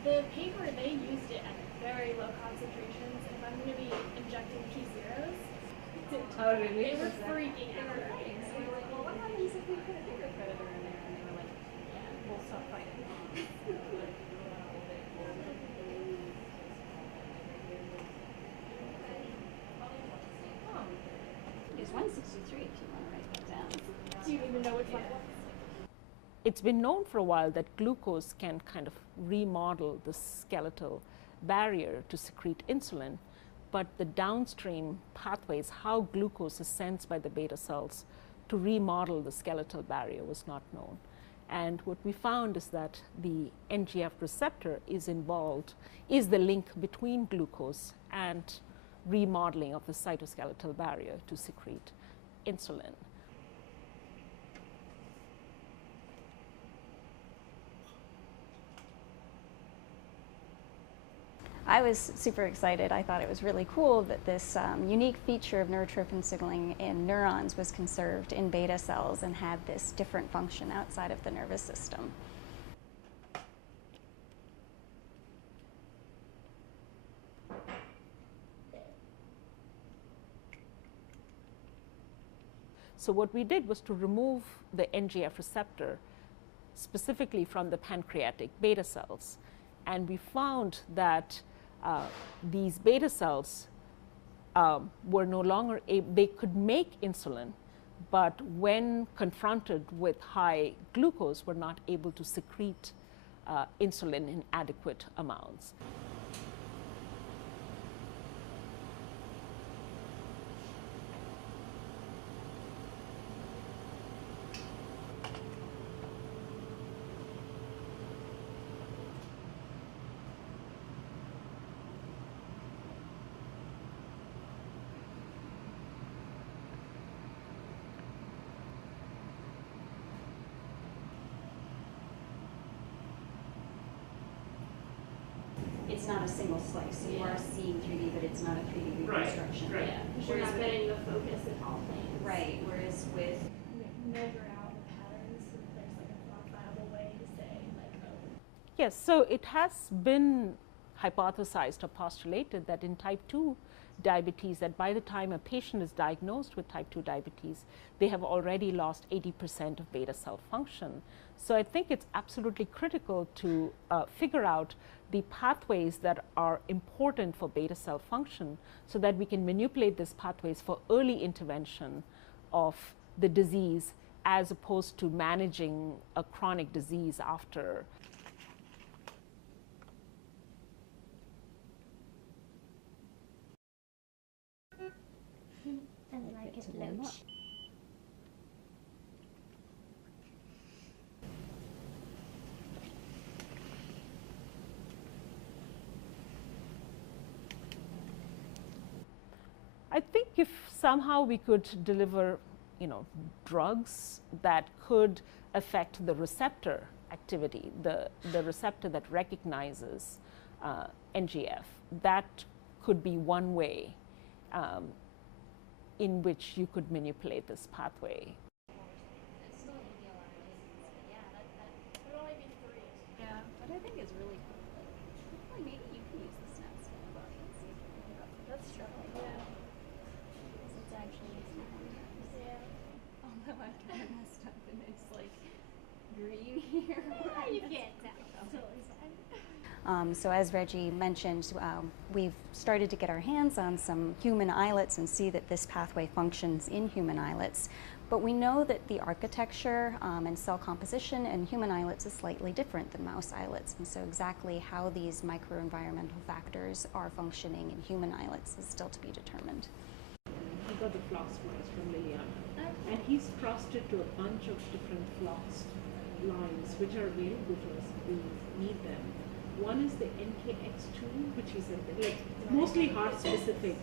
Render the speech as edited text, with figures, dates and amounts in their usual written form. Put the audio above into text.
The paper, they used it at very low concentrations, and if I'm going to be injecting P zeros, Oh, really? they were freaking out. So we were like, well, what happens if we put a bigger predator in there? And they were like, yeah, we'll stop fighting. It's 163 if you want to write that down. Do you even know which one it was? It's been known for a while that glucose can kind of remodel the skeletal barrier to secrete insulin, but the downstream pathways, how glucose is sensed by the beta cells to remodel the skeletal barrier, was not known. And what we found is that the NGF receptor is involved, is the link between glucose and remodeling of the cytoskeletal barrier to secrete insulin. I was super excited. I thought it was really cool that this unique feature of neurotrophin signaling in neurons was conserved in beta cells and had this different function outside of the nervous system. So what we did was to remove the NGF receptor specifically from the pancreatic beta cells. And we found that these beta cells were no longer they could make insulin, but when confronted with high glucose, were not able to secrete insulin in adequate amounts. It's not a single slice. So you are seeing 3D, but it's not a 3D reconstruction. Right. Yeah, because you're not getting the focus in all things. Right. Whereas with measure out the patterns, so there's like a quantifiable way to say like, oh. Yes, so it has been hypothesized or postulated that in type 2 diabetes, that by the time a patient is diagnosed with type 2 diabetes, they have already lost 80% of beta cell function. So I think it's absolutely critical to figure out the pathways that are important for beta cell function so that we can manipulate these pathways for early intervention of the disease as opposed to managing a chronic disease after. And like it loach. I think if somehow we could deliver, drugs that could affect the receptor activity, the receptor that recognizes NGF, that could be one way in which you could manipulate this pathway. It would only be 3. yeah, what I think is really cool. Hopefully, maybe you can use the SNAP scan body and see if you can pick up. That's true. Yeah. It's actually Yeah. although I kind of messed up and it's like green here. You can't tell. Totally fine. So as Reggie mentioned, we've started to get our hands on some human islets and see that this pathway functions in human islets. But we know that the architecture and cell composition in human islets is slightly different than mouse islets. And so exactly how these microenvironmental factors are functioning in human islets is still to be determined. He got the flox mice from Liliana, and he's crossed it to a bunch of different flox lines which are available to us if we need them. One is the NKX2, which is mostly heart specific.